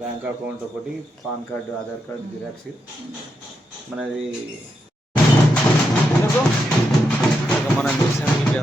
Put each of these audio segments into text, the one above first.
Bank account ఒకటి PAN card Aadhaar card xerox. మనది మనం చేసిన వీడియో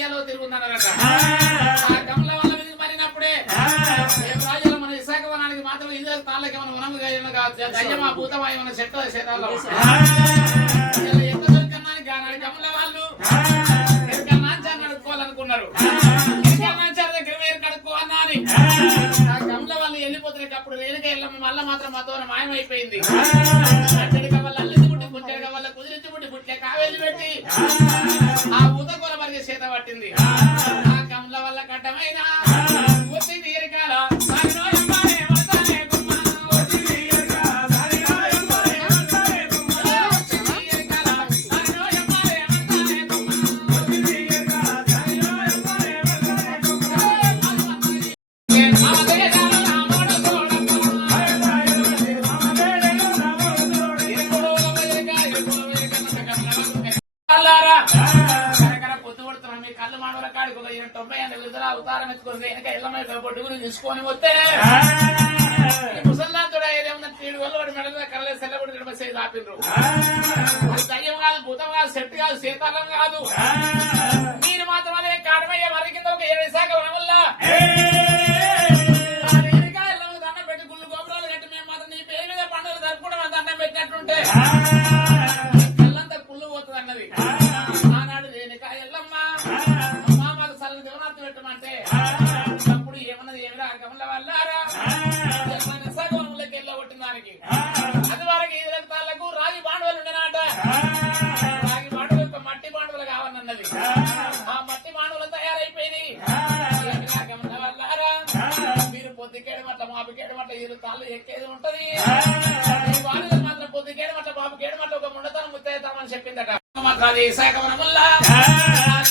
ఎలా తిరుగుతున్నారట. ఆ. కమల వల్ల మీద మరినప్పుడే రేపు రాజుల మన విశాఖవనానికి మాత్రం ఇదే తాళ్ళకి మన మనం దయ్యమా భూతమా ఎంత కమల వాళ్ళు నాచాన్ని కడుక్కోవాలనుకున్నారు నాచారి దగ్గర వేరు కడుక్కో అన్నాని. ఆ. కమల వాళ్ళు అప్పుడు రేణుక వెళ్ళమ్మ మళ్ళా మాత్రం మా దూరం మాయమైపోయింది. అట్టడిక పుట్టి కుదిరించి పుట్టి పుట్టే కావేది పెట్టి ತಿಂದಿ అవతారం ఎత్తుకొని వెనక ఇళ్ళమై బొడ్డు గురించి తీసుకొని వస్తే ముసల్లాంతుడు ఏదేముందంటే ఏడు వల్ల వాడి మెడల కళ్ళ సెల్లబడి నడిపేసి ఆపిండ్రు. అది దయ్యం కాదు భూతం కాదు సెట్ కాదు సీతాలం కాదు. మీరు మాత్రం అదే కాడమయ్యే వరి కింద ఒక ఏడు శాఖ వల్ల. దండం పెట్టి గుళ్ళు గోపురాలు కట్టి మేము మాత్రం నీ పేరు మీద పండుగ జరుపుకోవడం దండం పెట్టినట్టుంటే. తాళ్ళు ఎక్కేది ఉంటది. ఈ బాలులు మాత్రం పొద్దుకేడు మట్ల బాబుకేడు మట్ల ఒక ముండతనం ముత్తేతామని చెప్పిందట. మాత్రం శాఖవనముల్లా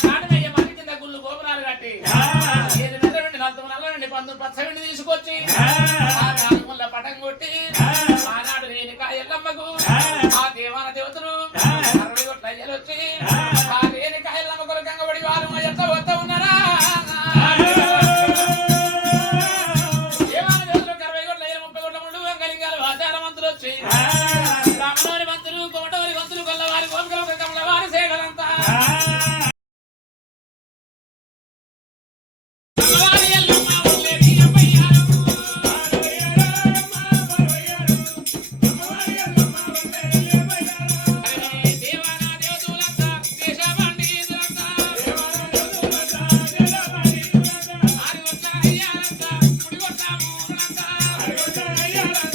కాటమయ్య మరి కింద గుళ్ళు గోపురాలు కట్టి ఏడు నెలల నుండి నెలల నుండి పంతొమ్మిది పచ్చవిండి తీసుకొచ్చి పటం కొట్టి ya, ya, ya.